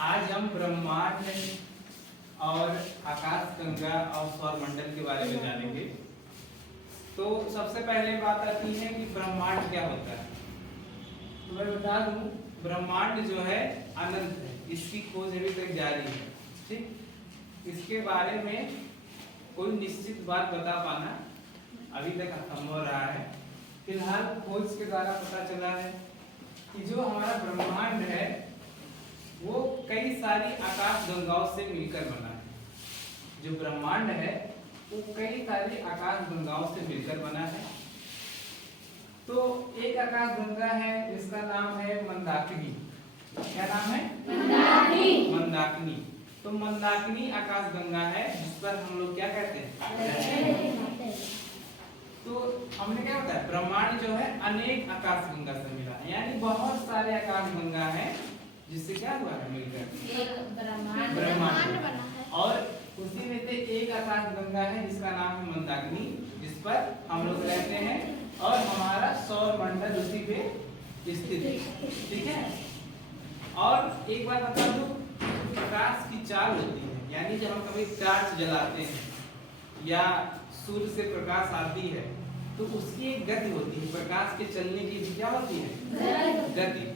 आज हम ब्रह्मांड और आकाश गंगा और सौरमंडल के बारे में जानेंगे। तो सबसे पहले बात आती है कि ब्रह्मांड क्या होता है। तो मैं बता दूं, ब्रह्मांड जो है अनंत है, इसकी खोज अभी तक जारी है। ठीक, इसके बारे में कोई निश्चित बात बता पाना अभी तक असंभव रहा है। फिलहाल खोज के द्वारा पता चला है कि जो हमारा ब्रह्मांड है वो कई सारी आकाश गंगाओं से मिलकर बना है। जो ब्रह्मांड है वो कई सारी आकाश गंगाओं से मिलकर बना है। तो एक आकाश गंगा है जिसका नाम है मंदाकिनी। क्या नाम है? मंदाकिनी। तो मंदाकिनी आकाश गंगा है जिस पर हम लोग क्या कहते हैं? तो हमने क्या बताया, ब्रह्मांड जो है अनेक आकाश गंगा से मिला है, यानी बहुत सारे आकाश गंगा है जिससे क्या हुआ है, मिलकर ब्रह्मांड बना है। और उसी में से एक आकाश गंगा है जिसका नाम है मंदाकिनी, जिस पर हम लोग रहते हैं और हमारा सौर मंडल उसी पे स्थित है। ठीक है। और एक बात बता दूं, प्रकाश की चाल होती है, यानी जब हम कभी टॉर्च जलाते हैं या सूर्य से प्रकाश आती है तो उसकी एक गति होती है। प्रकाश के चलने की क्या होती है? गति।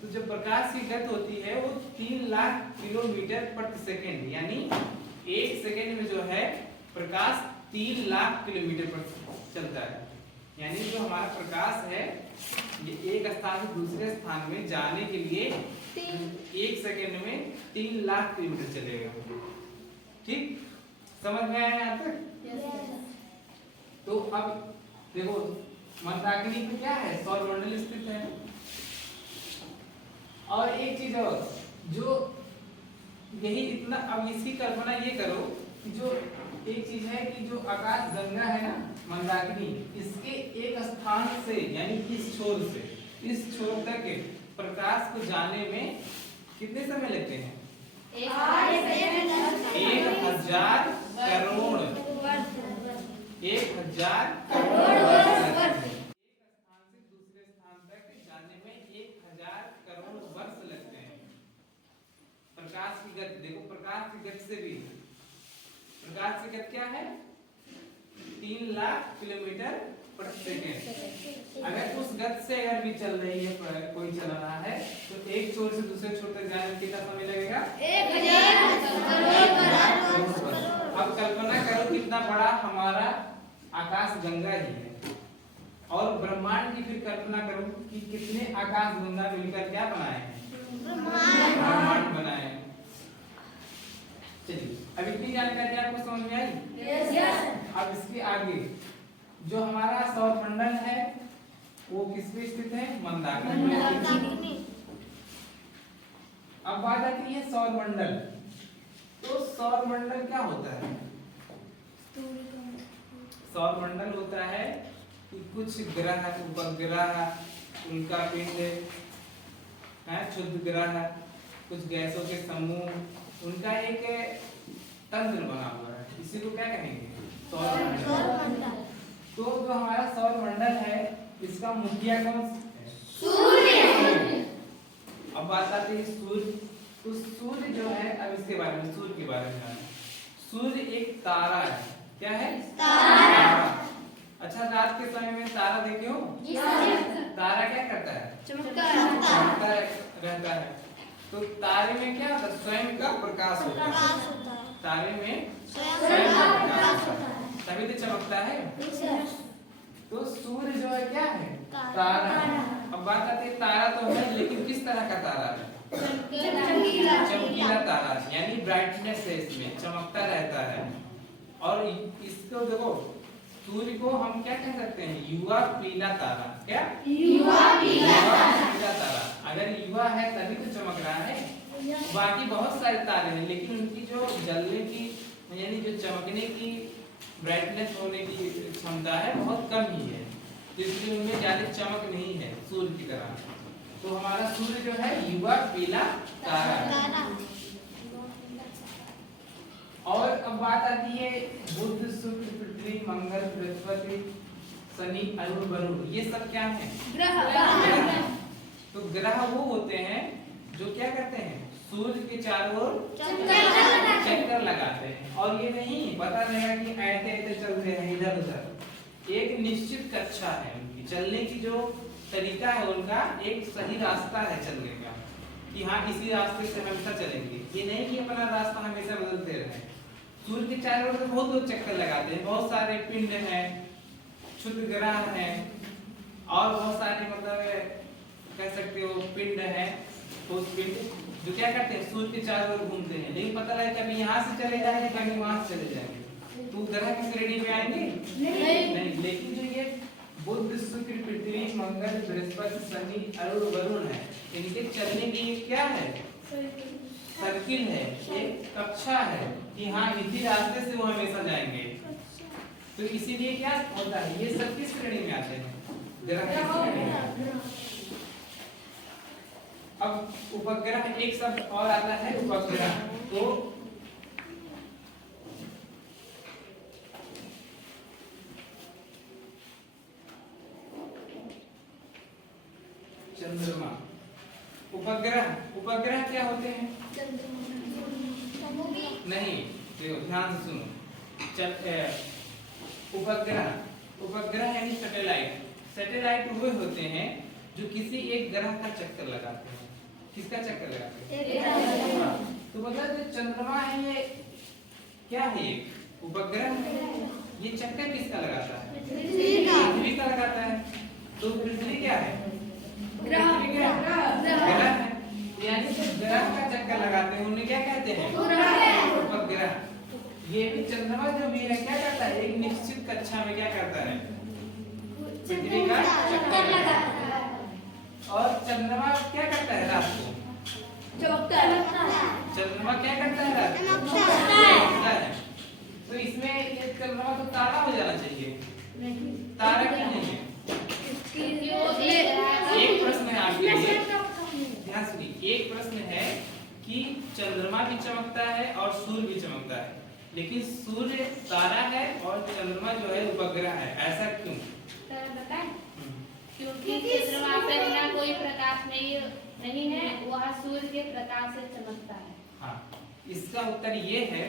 तो जब प्रकाश की गति होती है वो 3 लाख किलोमीटर प्रति सेकंड, यानी एक सेकंड में जो है प्रकाश 3 लाख किलोमीटर पर चलता है। यानी जो हमारा प्रकाश है ये एक स्थान से दूसरे स्थान में जाने के लिए एक सेकंड में 3 लाख किलोमीटर चलेगा। ठीक, समझ में आया यहाँ तक? तो अब देखो, मंदाकिनी पे क्या है, सौरमंडल स्थित है। और एक चीज और, जो यही इतना, अब इसकी कल्पना ये करो कि जो एक चीज है कि जो आकाश गंगा है ना मंदाकिनी, इसके एक स्थान से यानी इस छोर से इस छोर तक प्रकाश को जाने में कितने समय लगते हैं? 1000 करोड़ 1000 करोड़ वर्ष। एक स्थान से दूसरे स्थान तक जाने में 1000 करोड़ वर्ष लगते हैं। प्रकाश की गति देखो, प्रकाश की गति से भी, प्रकाश की गति क्या है? 3 लाख किलोमीटर प्रति सेकेंड। अगर उस गति से अगर भी चल रही है, कोई चल रहा है, तो एक छोर से दूसरे छोर तक जाने में कितना समय लगेगा? 1000 करोड़। अब कल्पना करो कितना बड़ा हमारा आकाश गंगा ही है, और ब्रह्मांड की फिर कल्पना करो कि कितने आकाश गंगा मिलकर क्या बनाए हैं? ब्रह्मांड बनाए हैं। चलिए, अब इतनी जानकारी आपको समझ में आई? अब इसके आगे जो हमारा सौरमंडल है वो किस पे स्थित है? मंदाकिनी। अब बात आती है सौरमंडल। तो सौरमंडल क्या होता है? सौरमंडल होता है कि कुछ ग्रह, उपग्रह, उनका पिंड है, क्षुद्र ग्रह, कुछ गैसों के समूह, उनका एक तंत्र बना हुआ है। इसी को क्या कहेंगे? सौरमंडल। तो जो हमारा सौरमंडल है इसका मुखिया कौन है? सूर्य। अब बात आती है सूर्य। तो सूर्य जो है, अब इसके बारे में, सूर्य के बारे में जाना। सूर्य एक तारा है। क्या है? तारा। अच्छा, रात के समय में तारा देखे हो? तारा क्या करता है? चमकता रहता है। तो तारे में क्या होता है? स्वयं का प्रकाश होता है। तारे में स्वयं का प्रकाश होता है, तभी तो चमकता है। तो सूर्य जो है क्या है? तारा। अब बात आती है, तारा तो है लेकिन किस तरह का तारा है? चमकीला तारा, यानी ब्राइटनेस है, इसमें चमकता रहता है। और इसको देखो, सूर्य को हम क्या कह सकते हैं? युवा पीला तारा। क्या? युवा पीला तारा। अगर युवा है तभी तो चमक रहा है। बाकी बहुत सारे तारे हैं लेकिन उनकी जो जलने की यानी जो चमकने की ब्राइटनेस होने की क्षमता है बहुत कम ही है, इसलिए उनमें ज्यादा चमक नहीं है सूर्य की तरह। तो हमारा सूर्य जो है युवा पीला तारा है। और अब बात आती है बुध, शुक्र, पृथ्वी, मंगल, बृहस्पति, शनि, अरुण, वरुण, ये सब क्या है? ग्रह। तो ग्रह वो होते हैं जो क्या करते हैं? सूर्य के चारों ओर चक्कर लगाते हैं। और ये नहीं पता रहेगा कि ऐसे ऐसे चल रहे हैं इधर उधर, एक निश्चित कक्षा है उनकी चलने की, जो तरीका है उनका एक सही रास्ता है चलने का, कि हाँ इसी रास्ते से हमेशा चलेंगे। ये नहीं कि अपना रास्ता हमेशा बदलते रहे। सूर्य के चारों ओर बहुत लोग चक्कर लगाते हैं, बहुत सारे पिंड हैं, क्षुद्र ग्रह हैं, और बहुत सारे मतलब कह सकते हो पिंड है, ठोस पिंड, जो क्या करते हैं सूर्य के चारों ओर घूमते हैं। लेकिन पता लगे कभी यहाँ से चले जाएंगे कभी वहां से चले जाएंगे, तो ग्रह की श्रेणी में आएंगे नहीं। लेकिन जो ये बुध शुक्र पृथ्वी मंगल बृहस्पति शनि अरुण वरुण है, इनके चलने की क्या है सर्किल है, एक कक्षा है कि हाँ इसी रास्ते से वो हमेशा जाएंगे। तो इसीलिए क्या होता है, ये सब किस श्रेणी में आते हैं, ग्रह की श्रेणी में। अब उपग्रह एक शब्द और आता है उपग्रह, तो चंद्रमा। उपग्रह, उपग्रह क्या होते हैं नहीं, देखो ध्यान से सुनो। उपग्रह, उपग्रह यानी सैटेलाइट। सैटेलाइट वो होते हैं जो किसी एक ग्रह का चक्कर लगाते हैं। किसका चक्कर लगाते हैं? तो मतलब जो चंद्रमा है ये क्या है, एक उपग्रह है। ये चक्कर किसका लगाता है? पृथ्वी का लगाता है। तो पृथ्वी क्या है? पृथ्वी क्या ग्रह है, यानी जो ग्रह का चक्कर लगाते हैं उन्हें क्या कहते हैं? उपग्रह। ये भी चंद्रमा जो भी है क्या करता है, एक निश्चित कक्षा में क्या करता है, पृथ्वी का चक्कर लगाता है। और चंद्रमा क्या करता है रात को? चंद्रमा क्या करता है रात को? चमकता है। तो इसमें ये चंद्रमा तो तारा हो जाना चाहिए, तारा क्यों नहीं है? एक प्रश्न है आपके लिए, ध्यान सुनिए। एक प्रश्न है कि चंद्रमा भी चमकता है और सूर्य भी चमकता है, लेकिन सूर्य तारा है और चंद्रमा जो है उपग्रह है, ऐसा क्यों? क्योंकि चंद्रमा पर ना कोई प्रकाश नहीं है, वह सूर्य के प्रकाश से चमकता है। हाँ, इसका उत्तर ये है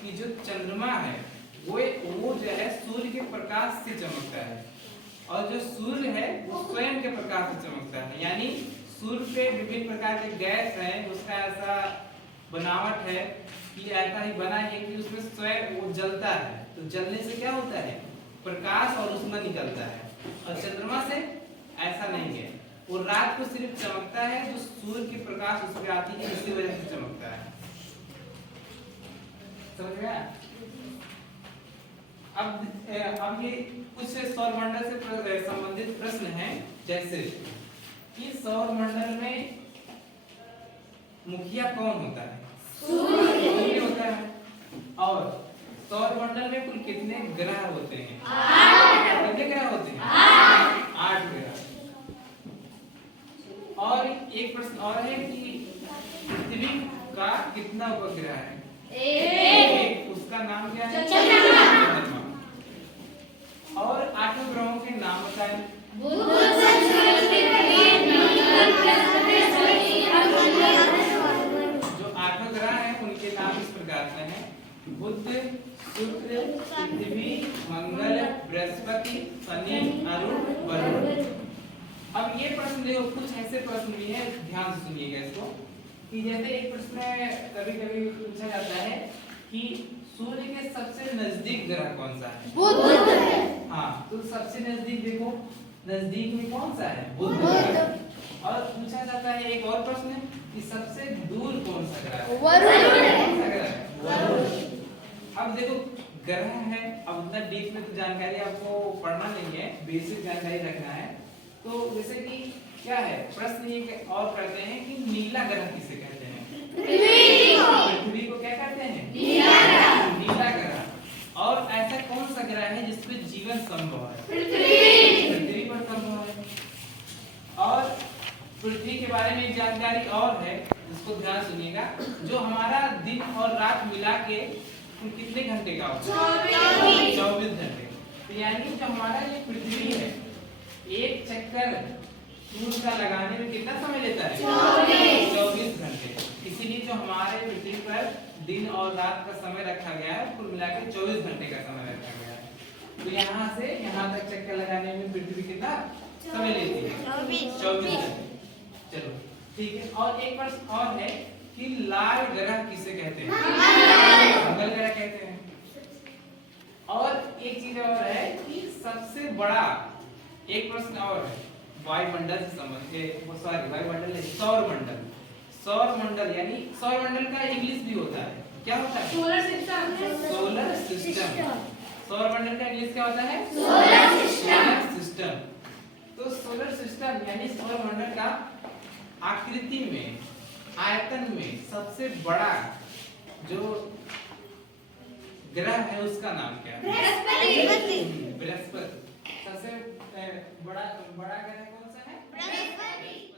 कि जो चंद्रमा है वो जो है सूर्य के प्रकाश से चमकता है, और जो सूर्य है वो स्वयं के प्रकाश से चमकता है। यानी सूर्य पे विभिन्न प्रकार के गैस हैं, उसका ऐसा बनावट है कि ऐसा ही बना है कि उसमें स्वयं वो जलता है। तो जलने से क्या होता है, प्रकाश और उष्मा निकलता है। और चंद्रमा से ऐसा नहीं है, वो रात को सिर्फ चमकता है, जो सूर्य की प्रकाश उस पर आती है इसी वजह से चमकता है। समझ गया? अब ये कुछ सौरमंडल से संबंधित प्रश्न हैं, जैसे कि सौरमंडल में मुखिया कौन होता है? सूर्य होता है। और सौरमंडल में कुल कितने ग्रह होते हैं? 8 कितने ग्रह होते हैं? 8 ग्रह। और एक प्रश्न और है कि पृथ्वी का कितना उपग्रह है? एक। उसका नाम क्या है? चंद्रमा। और 8 ग्रहों के नाम बताएं। जो 8 ग्रह हैं उनके नाम इस प्रकार से हैं: बुध, शुक्र, पृथ्वी, मंगल, बृहस्पति, शनि, अरुण, वरुण। अब ये प्रश्न देखो, कुछ ऐसे प्रश्न भी हैं, ध्यान से सुनिएगा इसको, कि जैसे एक प्रश्न कभी कभी पूछा जाता है कि सूर्य के सबसे नजदीक ग्रह कौन सा है? बुध। हाँ, तो सबसे नजदीक देखो, नजदीक में कौन सा है? बुध। और पूछा जाता है एक और प्रश्न कि सबसे दूर कौन सा ग्रह है? वरुण। अब देखो ग्रह है, अब उतना डीप में तो जानकारी आपको पढ़ना नहीं है, बेसिक जानकारी रखना है। तो जैसे कि क्या है प्रश्न, ये और करते हैं कि नीला ग्रह किसे कहते हैं? पृथ्वी को क्या कहते हैं? नीला ग्रह। और ऐसा कौन सा ग्रह है जिसपे जीवन संभव है? पृथ्वी पर संभव है। और पृथ्वी के बारे में एक जानकारी और है, जिसको ध्यान सुनिएगा, जो हमारा दिन और रात मिला के कितने घंटे का होता है? 24 घंटे। तो यानी जो हमारा ये पृथ्वी है, एक चक्कर सूर्य का लगाने में कितना समय लेता है? 24 घंटे। इसीलिए जो जो हमारे पृथ्वी पर दिन और रात का समय रखा गया है कुल मिला के 24 घंटे का समय रखा गया है। तो यहाँ से यहाँ तक चक्कर लगाने में पृथ्वी कितना समय लेती है? 24 घंटे। चलो ठीक है। और एक प्रश्न और है कि लाल ग्रह किसे कहते हैं? मंगल ग्रह कहते हैं। और एक चीज और है कि सबसे बड़ा एक प्रश्न और है वायुमंडल से संबंधित, सॉरी वायुमंडल नहीं, सौर मंडल। सौर मंडल यानी सौर मंडल का इंग्लिश भी होता है, क्या होता है? Solar system. Solar system. सौर मंडल का इंग्लिश क्या होता है? Solar system. तो सोलर सिस्टम यानी सौर मंडल का आकृति में, आयतन में सबसे बड़ा जो ग्रह है उसका नाम क्या है? बृहस्पति। सबसे बड़ा ग्रह कौन सा है? बृहस्पति।